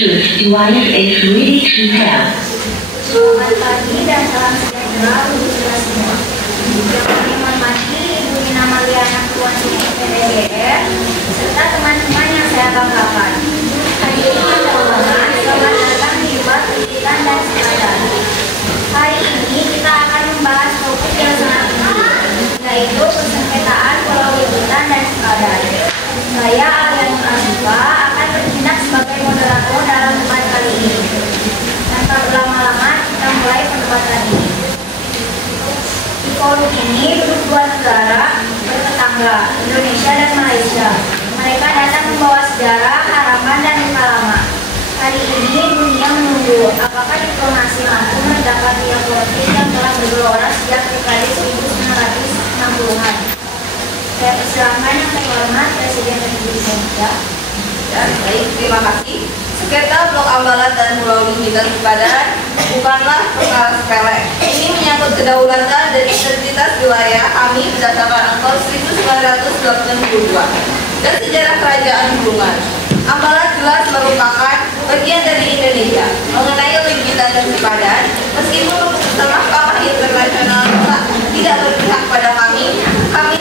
Bluetooth device is ready to pair. Selamat pagi dan salam sejahtera untuk kita semua. Yang kami hormati Ibu Nina Maliana Ketua PDGR serta teman-teman yang saya banggakan. Hari ini kita ulangan selamat datang di Debat Pendidikan dan Sekadar. Hari ini kita akan membahas topik yang sangat penting, yaitu persengketaan Pulau Liputan dan Sekadar. Saya Alian Asifa akan bertindak sebagai moderator dalam debat kali ini. Tanpa berlama-lama, kita mulai perdebatan ini. Di forum ini duduk dua negara bertetangga, Indonesia dan Malaysia. Mereka datang membawa sejarah, harapan, dan luka lama. Hari ini dunia menunggu apakah diplomasi mampu meredakan minyak politik yang telah bergelora sejak dekade 1960-an. Saya persilahkan yang terhormat Presiden Republik Indonesia. Ya, baik, terima kasih. Sengketa Blok Ambalat dan Pulau Liputan Sepadan bukanlah perkara sepele. Ini menyangkut kedaulatan dan integritas wilayah kami berdasarkan angka 1982 dan sejarah kerajaan Bulungan. Ambalat jelas merupakan bagian dari Indonesia. Mengenai Liputan dan Sepadan, meskipun keputusan Mahkamah Internasional tidak berpihak pada kami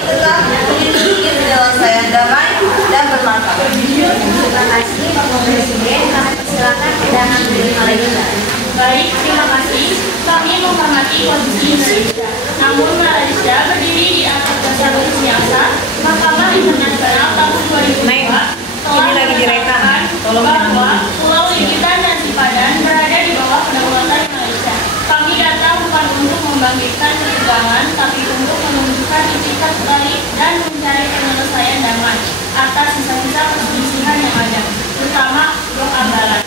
tetap memiliki penyelesaian damai dan bermartabat. Terima kasih Bapak Presiden. Kami persilakan Perdana Menteri Malaysia. Baik, terima kasih. Kami menghormati posisi Indonesia. Namun Malaysia berdiri di atas dasar biasa. Mahkamah Internasional tahun 2002 telah menyatakan bahwa Pulau Liputan dan Sepadan berada di bawah kedaulatan Malaysia. Kami datang bukan untuk membangkitkan ketegangan, tapi untuk menunjukkan itikat balik dan mencari penyelesaian damai atas sisa-sisa perselisihan yang ada, terutama Blok Ambalat.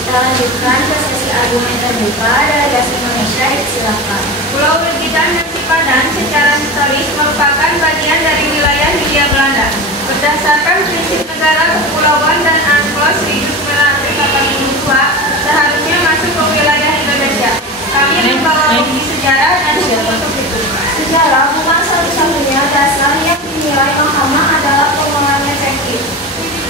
Kita lanjutkan ke sesi argumen terbuka. Delegasi Indonesia silakan. Pulau Liputan dan Sepadan secara historis merupakan bagian dari wilayah Hindia Belanda. Berdasarkan prinsip negara kepulauan dan UNCLOS 1982, seharusnya masuk ke wilayah Indonesia. Kami membawa bukti sejarah dan hukum untuk itu. Sejarah bukan satu-satunya dasar yang dinilai Mahkamah adalah permohonan efektif.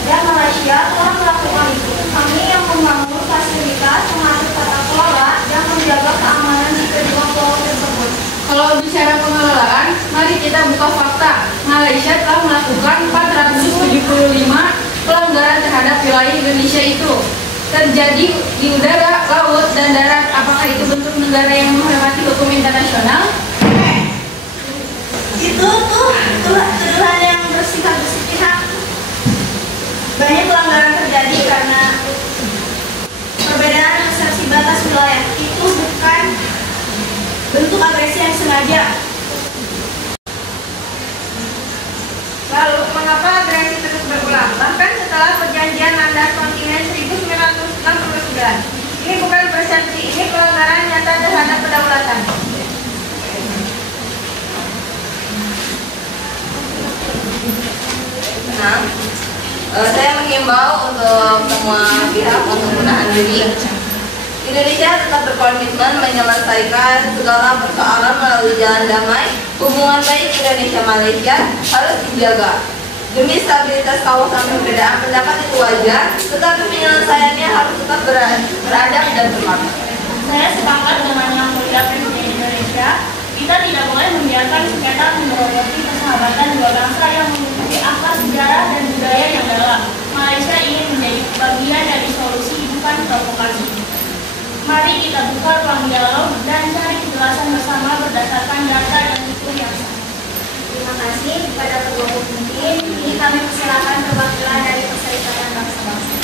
Dan Malaysia telah melakukan itu. Kami yang membangun fasilitas, mengatur tata kelola, dan menjaga keamanan di kedua pulau tersebut. Kalau bicara pengelolaan, mari kita buka fakta. Malaysia telah melakukan 475 pelanggaran terhadap wilayah Indonesia itu. Terjadi di udara, laut, dan darat. Apakah itu bentuk negara yang menghormati hukum internasional? Itu tuduhan yang bersifat bersepihak. Banyak pelanggaran terjadi karena perbedaan persepsi batas wilayah. Itu bukan bentuk agresi yang sengaja. Lalu, mengapa agresi terus berulang? Bahkan setelah perjanjian landas kontinen 1969. Ini bukan persepsi, ini pelanggaran nyata terhadap kedaulatan. Nah, saya mengimbau untuk semua pihak untuk menahan diri. Indonesia tetap berkomitmen menyelesaikan segala persoalan melalui jalan damai. Hubungan baik Indonesia-Malaysia harus dijaga. Demi stabilitas kawasan, perbedaan pendapat itu wajar, tetapi penyelesaiannya harus tetap beradab dan bermartabat. Saya sepakat dengan yang mulia Presiden Indonesia. Kita tidak boleh membiarkan sengketa mengerogoti persahabatan dua bangsa yang memiliki akar sejarah dan budaya yang dalam. Malaysia ingin menjadi bagian dari solusi, bukan provokasi. Mari kita buka ruang dialog dan cari kejelasan bersama berdasarkan data dan hukum yang sah. Terima kasih kepada kedua pemimpin. Ini kami persilakan perwakilan dari Perserikatan Bangsa-Bangsa.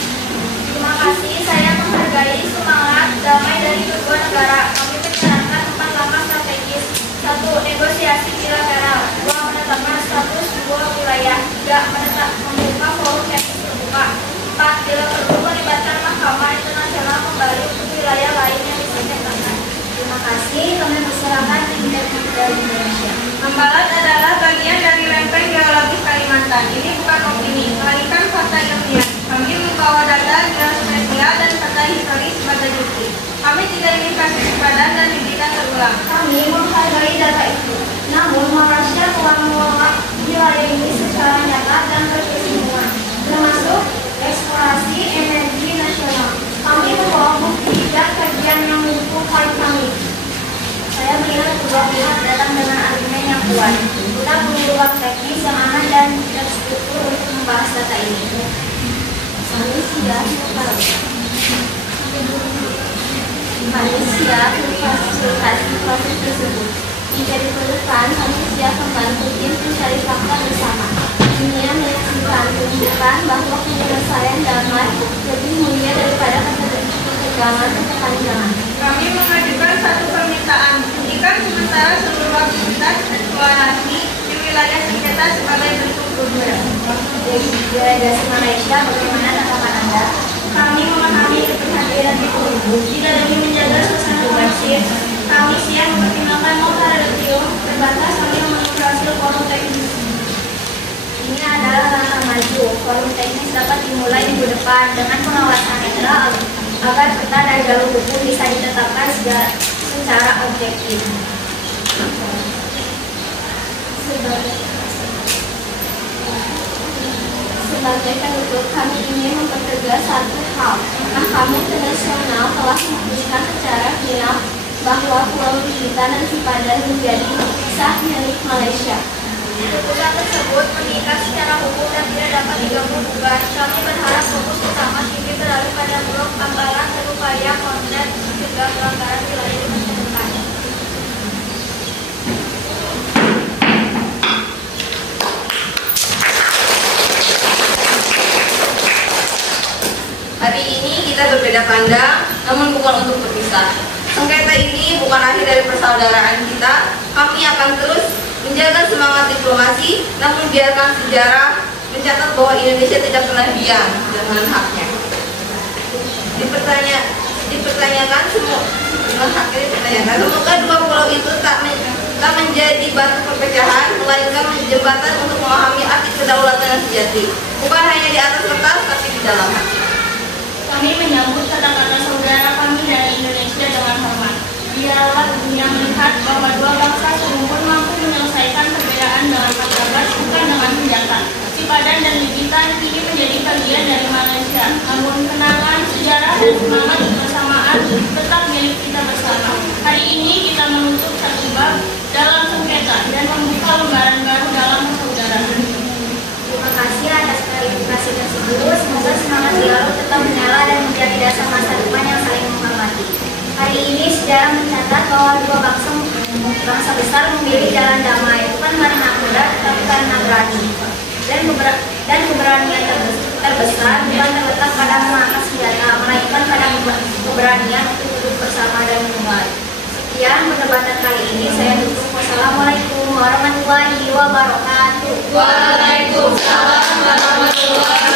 Terima kasih. Saya menghargai semangat damai dari kedua negara. Kami menyarankan 4 langkah strategis. 1. Negosiasi bilateral. 2. Menetapkan status dua wilayah. 3. Membuka forum etis terbuka. 4. Bila perlu melibatkan Mahkamah Internasional kembali untuk wilayah lain yang disengketakan. Terima kasih. Kami persilakan Independen dari Indonesia. Ambalat adalah bagian dari lempeng geologis Kalimantan. Ini bukan opini, melainkan fakta ilmiah. Kami membawa data geospasial dan fakta historis sebagai bukti. Kami tidak ingin kasus Sepadan dan Liputan terulang. Kami menghargai data itu. Namun, Malaysia telah mengelola wilayah ini secara nyata dan berkesinambungan, termasuk eksplorasi energi nasional. Malaysia memfasilitasi proses tersebut. Jika diperlukan, kami siap membantu tim mencari fakta bersama. Dunia menyaksikan tunjukkan bahwa penyelesaian damai lebih mulia daripada ketegangan kepanjangan. Kami mengajukan satu permintaan, hentikan sementara seluruh aktivitas eksplorasi di wilayah sengketa sebagai bentuk goodwill. Delegasi Malaysia, bagaimana tanggapan Anda? Kami memahami keprihatinan itu. Jika demi menjaga suasana kondusif, kami siap mempertimbangkan moratorium terbatas sambil menunggu hasil forum teknis. Ini adalah langkah maju. Forum teknis dapat dimulai minggu depan dengan pengawasan netral agar peta dan jalur hukum bisa ditetapkan secara objektif. Sebagai penutup, kami ingin mempertegas satu hal. Mahkamah Internasional telah memutuskan secara final bahwa Pulau Bintan dan Sipadan menjadi sah milik Malaysia. Keputusan tersebut mengikat secara hukum dan tidak dapat diganggu-gugat. Kami berharap fokus utama TV beralih pada blok Ambalan berupaya konten mencegah pelanggaran wilayah di masa depan. Hari ini kita berbeda pandang, namun bukan untuk berpisah. Sengketa ini bukan akhir dari persaudaraan kita. Kami akan terus menjaga semangat diplomasi, namun biarkan sejarah mencatat bahwa Indonesia tidak pernah diam dengan haknya. Dipertanyakan semua semoga dua pulau itu tak menjadi batu perpecahan, melainkan jembatan untuk memahami arti kedaulatan yang sejati, bukan hanya di atas kertas tapi di dalam hati. Kami menyambut kata-kata saudara kami dari Indonesia dengan hormat. Biarlah dunia melihat bahwa dua bangsa serumpun mampu menyelesaikan perbedaan dengan martabat, bukan dengan senjata. Sipadan dan Bintan kini menjadi bagian dari Malaysia. Namun kenangan, sejarah, dan semangat kebersamaan tetap milik kita bersama. Hari ini kita menutup satu bab dalam sengketa dan membuka lembaran baru dalam persaudaraan. Terima kasih atas klarifikasi tersebut. Semoga semangat dialog tetap menyala dan menjadi dasar masa depan yang saling menghormati. Hari ini sejarah mencatat bahwa dua bangsa besar memilih jalan damai, bukan karena mudah, tetapi karena berani. Dan keberanian terbesar bukan terletak pada mengangkat senjata, melainkan pada keberanian untuk duduk bersama dan memulai. Sekian perdebatan kali ini, saya tutup. Wassalamualaikum warahmatullahi wabarakatuh. Waalaikumsalam warahmatullahi wabarakatuh.